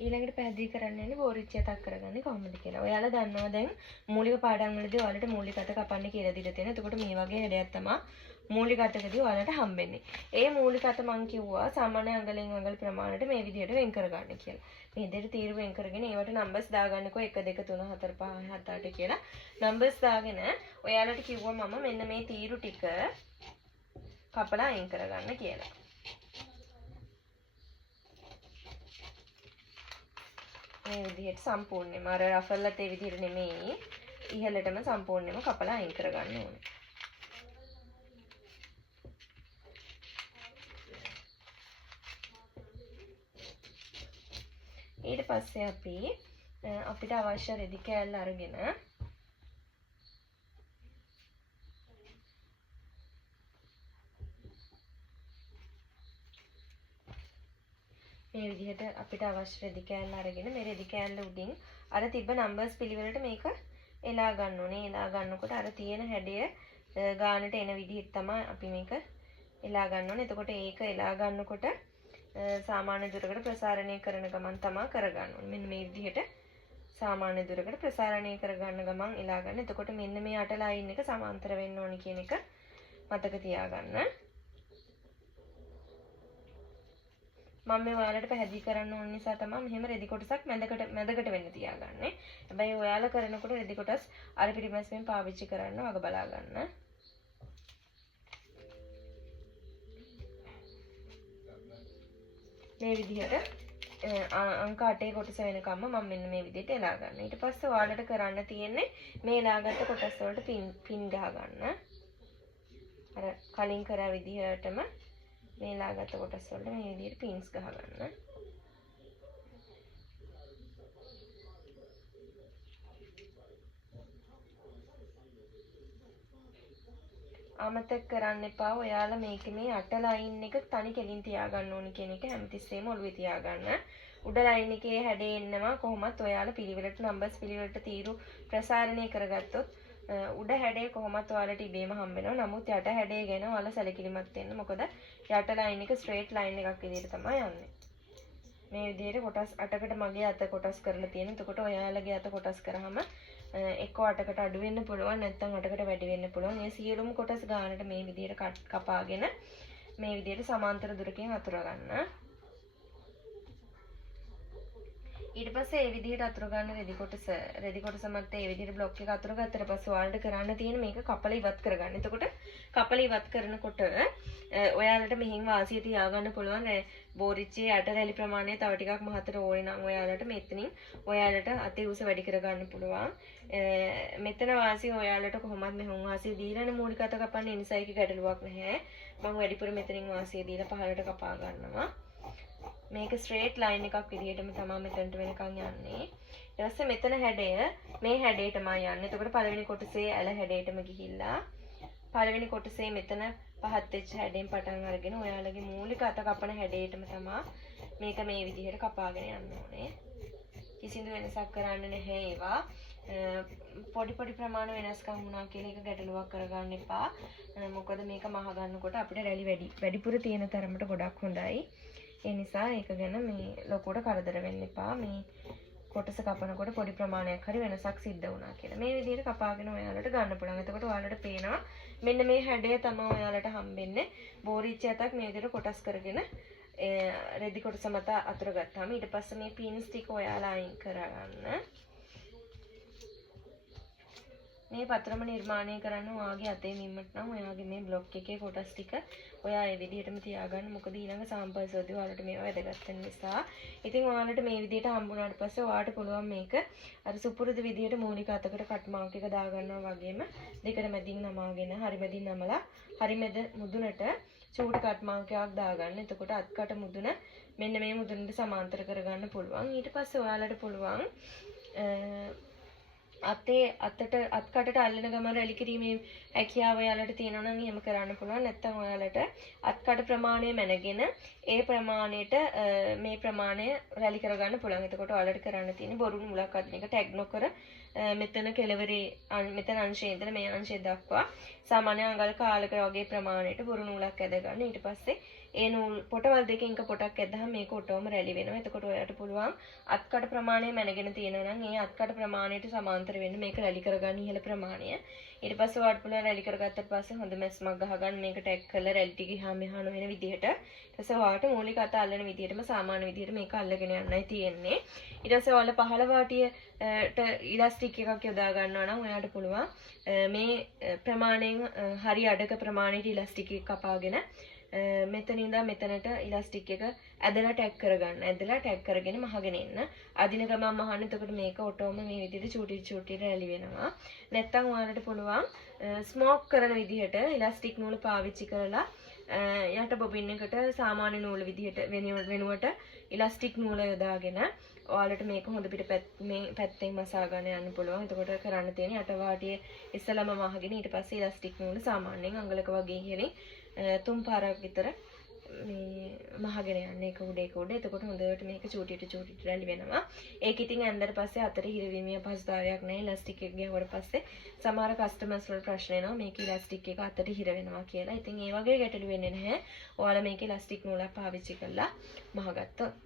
ඊළඟට පැහැදිලි කරන්න යන්නේ බෝරිච්චිය තක් කරගන්නේ කොහොමද කියලා. ඔයාලා දන්නවා දැන් මූලික පාඩම් වලදී ඔයාලට මූලික අත කපන්න කියලා දීලා තියෙනවා. එතකොට මේ වගේ හැඩයක් තමයි මූලික අතකදී ඔයාලට හම්බෙන්නේ. ඒ මූලික අත මං කිව්වා සාමාන්‍ය අඟලෙන් අඟල ප්‍රමාණයට මේ විදිහට වෙන් කරගන්න කියලා. මේ විදිහට තීරු වෙන් කරගෙන ඒවට නම්බර්ස් දාගන්නකෝ 1 2 3 4 5 6 7 8 කියලා. නම්බර්ස් දාගෙන ඔයාලට කිව්වා මම මෙන්න මේ තීරු ටික කපලා අයින් කරගන්න කියලා. මේ විදිහට සම්පූර්ණයෙන්ම අර රෆල්ලත් ඒ විදිහට නෙමෙයි ඉහළටම සම්පූර්ණයෙන්ම කපලා අයින් කරගන්න ඕනේ. ඊට පස්සේ අපිට අවශ්‍ය රෙදි කෑල්ල අරගෙන මේ විදිහට අපිට අවශ්‍ය රෙදි කෑල්ල අරගෙන මේ රෙදි කෑල්ල උඩින් අර තිබ්බ නම්බර්ස් පිළිවෙලට මේක එලා ගන්න ඕනේ. එලා ගන්නකොට අර තියෙන හැඩය ගානට එන විදිහට තමයි අපි මේක එලා ගන්න ඕනේ. එතකොට ඒක එලා ගන්නකොට සාමාන්‍ය දුරකට ප්‍රසාරණය කරන ගමන් තමයි කරගන්න ඕනේ. මෙන්න මේ විදිහට සාමාන්‍ය දුරකට ප්‍රසාරණය කරගන්න ගමන් එලා ගන්න. එතකොට මෙන්න මේ අට ලයින් එක සමාන්තර වෙන්න ඕනේ කියන එක මතක තියාගන්න. මම මේ ඔයාලට පැහැදිලි කරන්න ඕන නිසා තමයි මෙහෙම රෙදි කොටසක් මැදකට වෙන්න තියාගන්නේ. හැබැයි ඔයාලා කරනකොට රෙදි කොටස් අර පිටිපස්සෙන් පාවිච්චි කරන්න වග බලා ගන්න. මේ විදිහට අංක 8 කොටස වෙනකම්ම මම මෙන්න මේ විදිහට එලා ගන්න. ඊට පස්සේ ඔයාලට කරන්න තියෙන්නේ මේ එලාගත්ත කොටස් වලට පින් ගහ ගන්න. අර කලින් කරා විදිහටම මේ ලාගත්ත කොටස් වලට මේ විදිහට පින්ස් ගහ ගන්න. අමතක කරන්න එපා ඔයාලා මේකේ මේ අට ලයින් එක තනි කෙලින් තියාගන්න ඕනි කියන එක හැමතිස්සෙම ඔළුවේ තියාගන්න. උඩ ලයින් එකේ හැඩේ එන්නවා කොහොමත් ඔයාලා පිළිවෙලට නම්බර්ස් පිළිවෙලට තීරු ප්‍රසාරණය කරගත්තොත් උඩ හැඩේ කොහොමත් ඔයාලට ඉබේම හම්බ වෙනවා. නමුත් යට හැඩේ ගැන ඔයාලා සැලකිලිමත් වෙන්න. මොකද යට ලයින් එක ස්ට්‍රේට් ලයින් එකක් විදිහට තමයි යන්නේ. මේ විදිහට කොටස් 8කට මගේ අත කොටස් කරලා තියෙන. එතකොට ඔයාලගේ අත කොටස් කරාම එක්ක 8කට අඩු වෙන්න පුළුවන් නැත්නම් 8කට වැඩි වෙන්න පුළුවන්. මේ සියලුම කොටස් ගානට මේ විදිහට කපාගෙන මේ විදිහට සමාන්තර දුරකින් අතුර ගන්න. ඊට පස්සේ මේ විදිහට අතුර ගන්න රෙදි කොටස මත මේ විදිහට බ්ලොක් එක අතුර ගත්තට පස්සේ ඔයාලට කරන්න තියෙන මේක කපලා ඉවත් කරගන්න. එතකොට කපලා ඉවත් කරනකොට ඔයාලට මෙහින් වාසිය තියාගන්න පුළුවන් බෝරිච්චේ යට රැලි ප්‍රමාණය තව ටිකක් මහතට ඕනේ නම් ඔයාලට මෙතනින් ඔයාලට අතේ උස වැඩි කරගන්න පුළුවන්. මෙතන වාසිය ඔයාලට කොහොමත් මෙහුම් වාසිය දීලානේ මූලික අත කපන්නේ. ඒ නිසා ඒක ගැටලුවක් නැහැ. මම වැඩිපුර මෙතනින් වාසිය දීලා පහළට කපා ගන්නවා. මේක ස්ට්‍රේට් ලයින් එකක් විදිහටම තමයි මෙතනට වෙනකන් යන්නේ. ඊට පස්සේ මෙතන හැඩය මේ හැඩයටමයි යන්නේ. එතකොට පළවෙනි කොටසේ ඇල හැඩයටම ගිහිල්ලා පළවෙනි කොටසේ මෙතන පහත් වෙච්ච හැඩයෙන් පටන් අරගෙන ඔයාලගේ මූලික අත කපන හැඩයටම තමයි මේක මේ විදිහට කපාගෙන යන්න ඕනේ. කිසිදු වෙනසක් කරන්න නැහැ ඒවා. පොඩි ප්‍රමාණ වෙනස්කම් වුණා කියලා එක ගැටලුවක් කරගන්න එපා. මොකද මේක මහ ගන්නකොට අපිට රැලි වැඩිපුර තියෙන තරමට ගොඩක් හොඳයි. ඒ නිසා ඒක ගැන මේ ලොකුවට කරදර වෙන්න එපා. මේ කොටස කපනකොට පොඩි ප්‍රමාණයක් හරි වෙනසක් සිද්ධ වුණා කියලා. මේ විදිහට කපාගෙන ඔයාලට ගන්න පුළුවන්. එතකොට ඔයාලට පේනවා මෙන්න මේ හැඩය තමයි ඔයාලට හම්බෙන්නේ. බෝරිච්ච අතක් මේ විදිහට කොටස් කරගෙන රෙදි කොටස මත අතුර ගත්තාම ඊට පස්සේ මේ පින්ස් ටික ඔයාලා අයින් කරගන්න. මේ පතරම නිර්මාණය කරන්න ඔයාගේ අතේ නිම්මට නම් ඔයාගේ මේ බ්ලොක් එකේ කොටස් ටික ඔයා ඒ විදිහටම තියාගන්න. මොකද ඊළඟ සාම්පල්ස් වලදී ඔයාලට මේවා වැදගත් වෙන නිසා. ඉතින් ඔයාලට මේ විදිහට හම්බුනාට පස්සේ ඔයාලට පුළුවන් මේක අර සුපුරුදු විදිහට මූලික අතකට කට් මාක් එක දා ගන්නවා වගේම දෙකට මැදින් නමාගෙන හරි මැදින් නමලා හරි මැද මුදුනට චූටි කට් මාක් එකක් දාගන්න. එතකොට අත්කට මුදුන මෙන්න මේ මුදුනට සමාන්තර කරගන්න පුළුවන්. ඊට පස්සේ ඔයාලට පුළුවන් අත්කටට අල්ලන ගමන් රැලි කිරීමේ හැකියාව ඔයාලට තියෙනවා නම් එහෙම කරන්න පුළුවන්. නැත්නම් ඔයාලට අත්කට ප්‍රමාණය මැනගෙන ඒ ප්‍රමාණයට මේ ප්‍රමාණය රැලි කරගන්න පුළුවන්. එතකොට ඔයාලට කරන්න තියෙන්නේ බොරු නූලක් අදින එක ටැග් නොකර මෙතන කෙලවරේ මෙතන අංශයේ ඉඳලා මේ අංශය දක්වා සාමාන්‍ය අඟල් කාලක වගේ ප්‍රමාණයට බොරු නූලක් ඇද ගන්න. ඊට පස්සේ ඒ නූල් පොටවල් දෙකෙන් එක පොටක් ඇද්දාම මේක ඔටෝම රැලි වෙනවා. එතකොට ඔයාලට පුළුවන් අත්කට ප්‍රමාණය මැනගෙන තියෙනවා නම් ඒ අත්කට ප්‍රමාණයට සමාන්තර වෙන්න මේක රැලි කරගන්න ඉහළ ප්‍රමාණය. ඊට පස්සේ ඔයාලට පුළුවන් රැලි කරගත්තට පස්සේ හොඳ මැස්මක් ගහගන්න මේක ටැග් කරලා රැලි ටික එහා මෙහා නොවන විදිහට. ඊට පස්සේ ඔයාලට මූලික අත අල්ලන විදිහටම සාමාන්‍ය විදිහට මේක අල්ලගෙන යන්නයි තියෙන්නේ. ඊට පස්සේ ඔයාලා පහළ වාටියට ඉලාස්ටික් එකක් යොදා ගන්නවා නම් ඔයාලට පුළුවන් මේ ප්‍රමාණයෙන් හරි අඩක ප්‍රමාණයට ඉලාස්ටික් එක කපාගෙන මෙතන ඉඳන් මෙතනට ඉලාස්ටික් එක ඇදලා ටැග් කරගන්න. ඇදලා ටැග් කරගෙන මහගෙන එන්න. අදින ගමන් මහන්න. එතකොට මේක ඔටෝම මේ විදිහට චූටි චූටි රැලි වෙනවා. නැත්තම් ඔයාලට පුළුවන් ස්මෝක් කරන විදිහට ඉලාස්ටික් නූල පාවිච්චි කරලා යට බොබින් එකට සාමාන්‍ය නූල විදිහට වෙනුවට ඉලාස්ටික් නූල යොදාගෙන ඔයාලට මේක හොඳ පිට මේ පැත්තෙන් මසා ගන්න යන්න පුළුවන්. එතකොට කරන්න තියෙන්නේ යට වාටියේ ඉස්සලම මහගෙන ඊට පස්සේ ඉලාස්ටික් නූල සාමාන්‍යයෙන් අඟලක වගේ ඉහළින් 3 පාරක් විතර මේ මහගෙන යන්න එක උඩ. එතකොට හොඳට මේක චූටියට රැලි වෙනවා. ඒක ඉතින් ඇන්දට පස්සේ අතට හිරවීමේ අපහසුතාවයක් නැහැ. ඉලාස්ටික් එක ගියවට පස්සේ සමහර කස්ටමර්ස් වල ප්‍රශ්න එනවා මේක ඉලාස්ටික් එක අතට හිර වෙනවා කියලා. ඉතින් ඒ වගේ ගැටලු වෙන්නේ නැහැ. ඔයාලා මේක ඉලාස්ටික් නූලක් පාවිච්චි කරලා මහගත්තොත්